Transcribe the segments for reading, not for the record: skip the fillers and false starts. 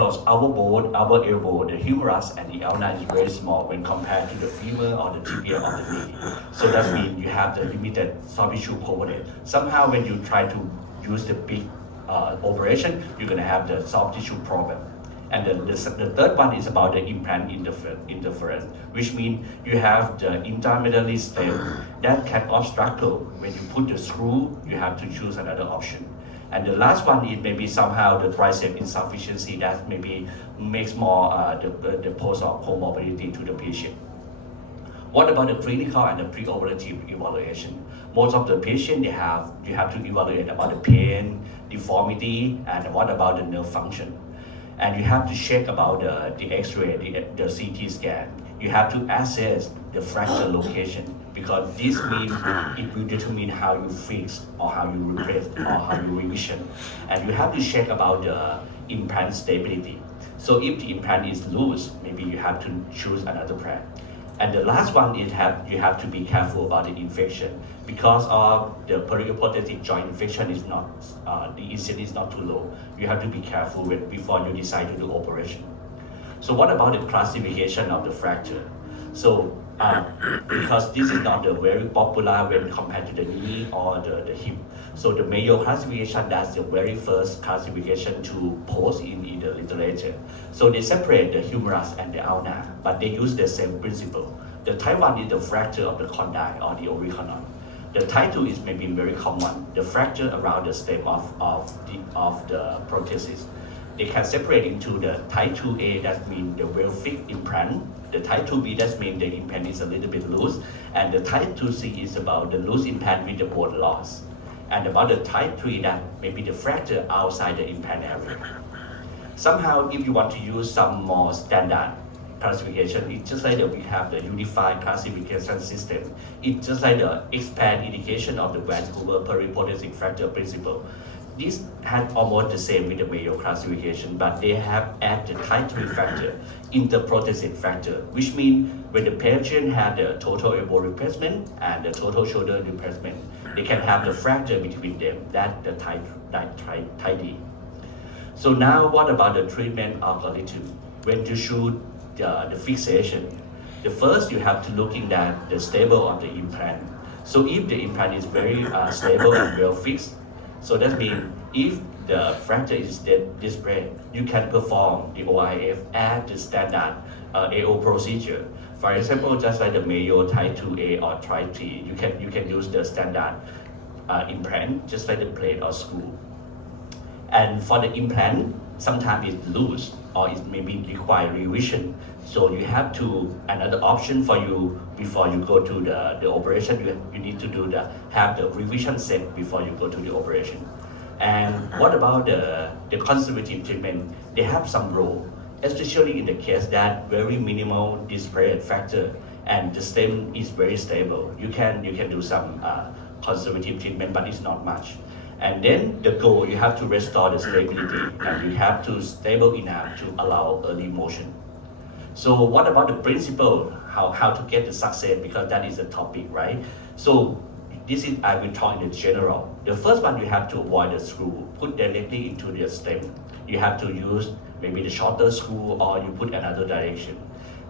because our bone, our elbow, the humerus and the ulna is very small when compared to the femur or the tibia of the knee. So that means you have the limited soft tissue coverage. Somehow when you try to use the big operation, you're going to have the soft tissue problem. And the third one is about the implant interference, which means you have the intermediary stem that can obstruct. When you put the screw, you have to choose another option. And the last one is maybe somehow the tricep insufficiency that maybe makes more the post-op comorbidity to the patient. What about the clinical and the preoperative evaluation? Most of the patients you have to evaluate about the pain, deformity, and what about the nerve function. And you have to check about the X-ray, the CT scan. You have to assess the fracture location because this means it will determine how you fix or how you replace or how you revision. And you have to check about the implant stability. So if the implant is loose, maybe you have to choose another implant. And the last one is you have to be careful about the infection because of the periprosthetic joint infection is not, the incidence is not too low. You have to be careful before you decide to do operation. So what about the classification of the fracture? So because this is not very popular when compared to the knee or the hip. So the Mayo classification, that's the very first classification to post in the literature. So they separate the humerus and the ulna, but they use the same principle. The type 1 is the fracture of the condyle or the oviconum. The type 2 is maybe very common, the fracture around the stem of the prosthesis. They can separate into the type 2A, that means the well-fixed implant. The type 2B, that means the implant is a little bit loose. And the type 2C is about the loose implant with the bone loss. And about the type 3, that maybe the fracture outside the implant area. Somehow, if you want to use some more standard classification, it's just like that we have the unified classification system. It's just like the expand indication of the Vancouver periprosthetic fracture principle. This had almost the same with the Mayo classification, but they have added the type 3 fracture, interprosthetic fracture, which means when the patient had the total elbow replacement and the total shoulder replacement, they can have the fracture between them, that's the type D. So now what about the treatment algorithm? When you shoot the fixation, the first you have to looking at the stable of the implant. So if the implant is very stable and well fixed, so that means if the fracture is displayed, you can perform the OIF at the standard AO procedure. For example, just like the Mayo type 2A or type 3, you can use the standard implant, just like the plate or screw. And for the implant, sometimes it's loose or it maybe require revision. So you have to, another option for you before you go to the operation, you need to have the revision set before you go to the operation. And what about the conservative treatment? They have some role, especially in the case that very minimal displaced fracture and the stem is very stable. You can do some conservative treatment, but it's not much. And then the goal, you have to restore the stability and you have to stable enough to allow early motion. So what about the principle, how to get the success, because that is the topic, right? So this is, I will talk in general. The first one, you have to avoid the screw, put directly into the stem. You have to use maybe the shorter screw or you put another direction.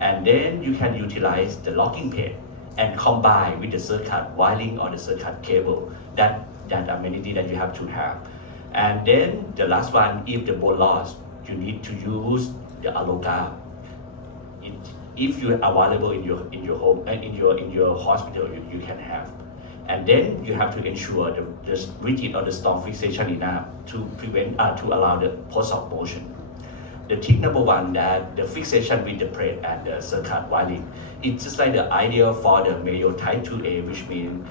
And then you can utilize the locking pad and combine with the circuit wiring or the circuit cable. That amenity that you have to have. And then the last one, if the bone loss, you need to use the allograft. If you are available in your home and in your hospital, you can have. And then you have to ensure the rigid or the strong fixation enough to prevent to allow the post-op motion. The tip number one, that the fixation with the plate and the circuit wiring, it's just like the idea for the Mayo type 2A, which means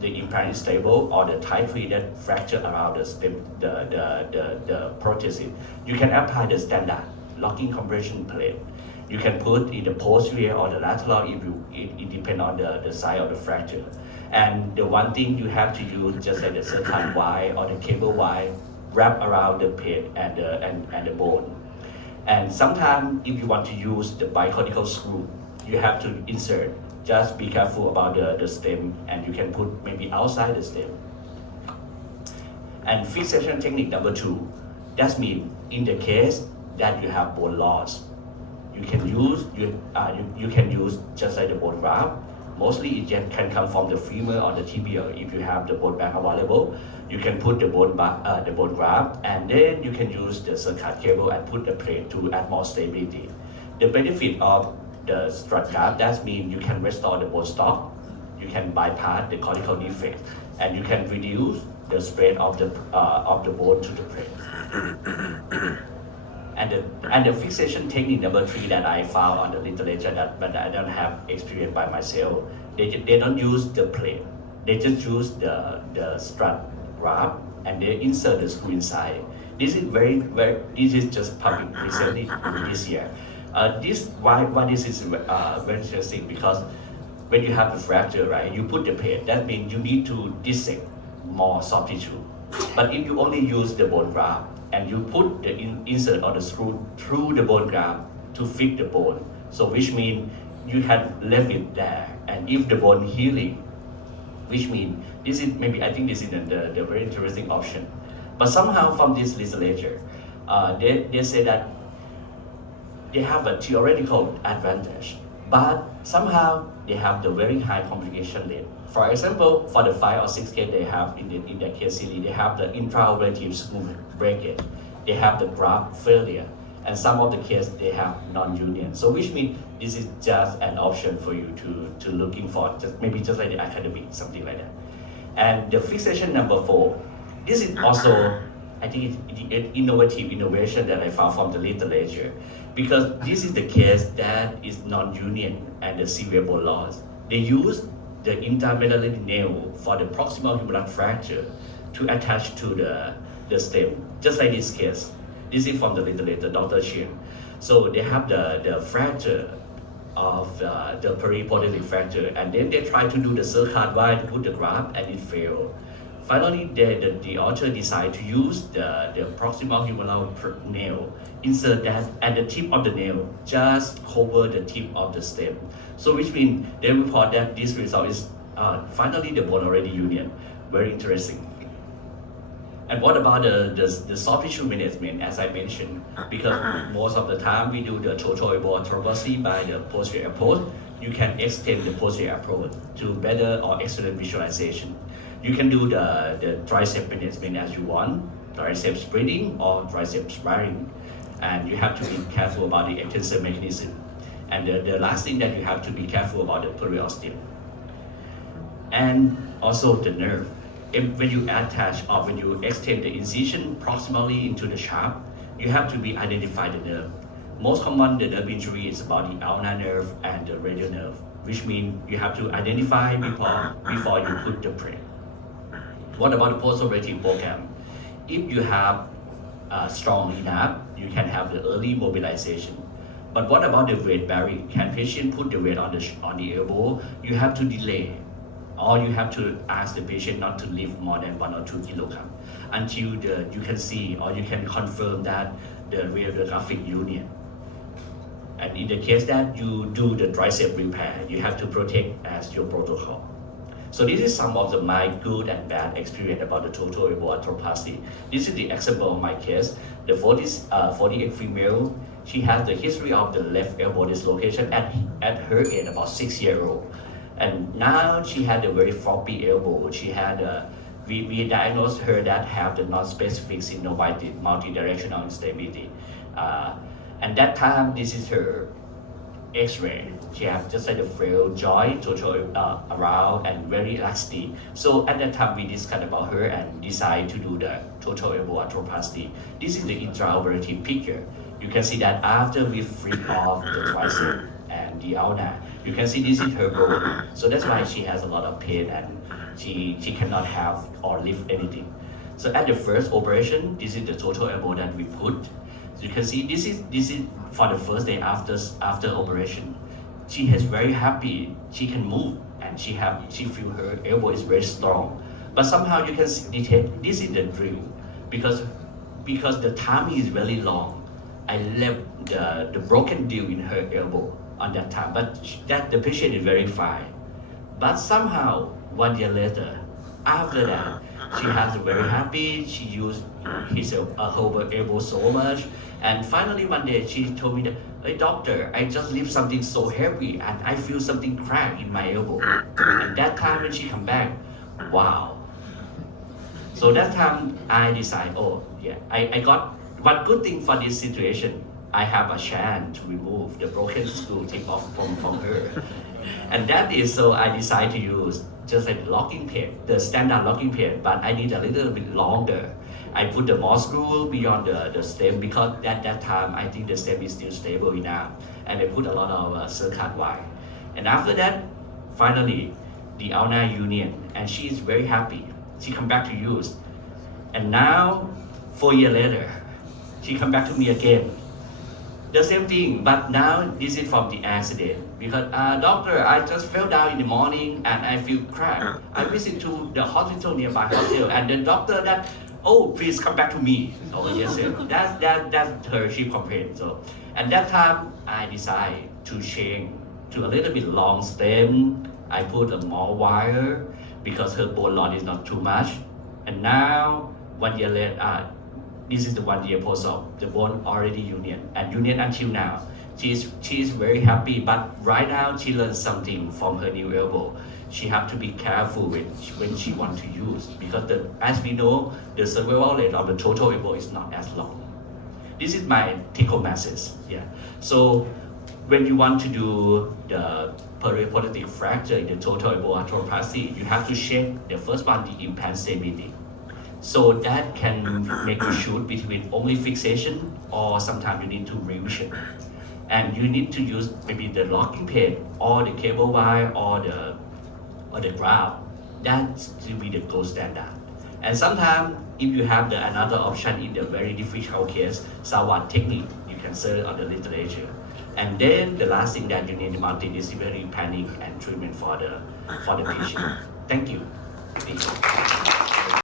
the implant is stable, or the type 3 that fracture around the stem, the prosthesis. You can apply the standard locking compression plate. You can put in the posterior or the lateral if it depends on the size of the fracture. And the one thing you have to use, just like the circuit wire or the cable wire, wrap around the plate and the bone. And sometimes if you want to use the biconical screw, you have to insert. Just be careful about the stem, and you can put maybe outside the stem. And fixation technique number 2, that means in the case that you have bone loss, you can use just like the bone graft. Mostly it can come from the femur or the tibia. If you have the bone bank available, you can put the bone graft, and then you can use the circuit cable and put the plate to add more stability. The benefit of the strut graft, that means you can restore the bone stock, you can bypass the cortical defect, and you can reduce the spread of the bone to the plate. And the fixation technique number 3 that I found on the literature, but I don't have experience by myself. They don't use the plate. They just use the strut graft and they insert the screw inside. This is this is just public recently this year. Why this is very interesting, because when you have the fracture, right, you put the plate. That means you need to dissect more soft tissue. But if you only use the bone graft and you put the insert or the screw through the bone graft to fit the bone, so which means you had left it there, and if the bone healing, which means this is maybe, I think this is the very interesting option. But somehow from this literature, they say that they have a theoretical advantage, but somehow they have the very high complication rate. For example, for the 5 or 6 case they have in the case series, they have the intraoperative screw breakage, they have the graft failure, and some of the cases they have non-union. So which means this is just an option for you to looking for, maybe just like the academic, something like that. And the fixation number 4, this is also, I think it's an innovation that I found from the literature, because this is the case that is non-union and the severe bone loss. They use the intermedullary nail for the proximal humeral fracture to attach to the stem, just like this case. This is from the literature, Dr. Chen. So they have the fracture of the periprosthetic fracture, and then they try to do the circuit wire to put the graft, and it failed. Finally, the author decided to use the proximal humeral nail, insert that, and the tip of the nail just cover the tip of the stem. So which means they report that this result is finally the bone already union. Very interesting. And what about the soft tissue management, as I mentioned? Because most of the time we do the total elbow arthroplasty by the posterior approach. You can extend the posterior approach to better or excellent visualization. You can do the tricep management as you want, tricep spreading or tricep sparring. And you have to be careful about the extensor mechanism. And the last thing that you have to be careful about the periosteum. And also the nerve. When you attach or when you extend the incision proximally into the shaft, you have to be identify the nerve. Most common, the nerve injury is about the ulnar nerve and the radial nerve, which means you have to identify before you put the plate. What about the post-operative program? If you have strong enough, you can have the early mobilization. But what about the weight bearing? Can patient put the weight on the elbow? You have to delay, or you have to ask the patient not to lift more than 1 or 2 kilograms until you can see or you can confirm that the radiographic union. And in the case that you do the tricep repair, you have to protect as your protocol. So this is some of my good and bad experience about the total elbow arthroplasty. This is the example of my case. The 48 female, she has the history of the left elbow dislocation at her age, about 6 years old. And now she had a very floppy elbow. She had we diagnosed her that have the non-specific synovitis, multi-directional instability. And that time, this is her X-ray. She has just like a frail joint, total around, and very elastic. So at that time, we discussed about her and decided to do the total elbow arthroplasty. This is the intraoperative picture. You can see that after we flip off the tricep and the ulnar, you can see this is her bone. So that's why she has a lot of pain and she cannot have or lift anything. So at the first operation, this is the total elbow that we put. So you can see this is for the first day after operation. She is very happy. She can move and she feel her elbow is very strong. But somehow you can detect this is the drill because the time is very long. I left the broken deal in her elbow on that time, but that the patient is very fine. But somehow 1 year later, after that, She has very happy. She used her elbow so much. And finally one day she told me that, hey doctor, I just lift something so heavy and I feel something crack in my elbow. And that time when she come back, wow. So that time I decide, oh yeah, I got one good thing for this situation. I have a chance to remove the broken screw take off from her. And that is so I decide to use just like locking pin, the standard locking pin, but I need a little bit longer. I put the more screw beyond the stem because at that time I think the stem is still stable enough. And I put a lot of circuit wire. And after that, finally, the ulnar union, and she is very happy. She come back to use. And now, 4 years later, she come back to me again. The same thing, but now this is from the accident. Because doctor, I just fell down in the morning and I feel cracked. I visit to the hospital nearby hospital and the doctor that, oh, please come back to me. Oh yes, sir. That's her, she complained. So, at that time, I decided to change to a little bit long stem. I put a more wire because her bone load is not too much. And now, 1 year later, this is the 1 year post-op. The bone already union and union until now. She is very happy, but right now she learned something from her new elbow. She have to be careful when she want to use because as we know, the survival rate of the total elbow is not as long. This is my take-home message. Yeah. So when you want to do the periprosthetic fracture in the total elbow arthroplasty, you have to check the first one, the implant stability. So that can make you shoot between only fixation or sometimes you need to revision. And you need to use maybe the locking pin or the cable wire or the ground. That will be the gold standard. And sometimes if you have another option in the very difficult case, Sawan technique, you can search on the literature. And then the last thing that you need multidisciplinary planning and treatment for the patient. Thank you.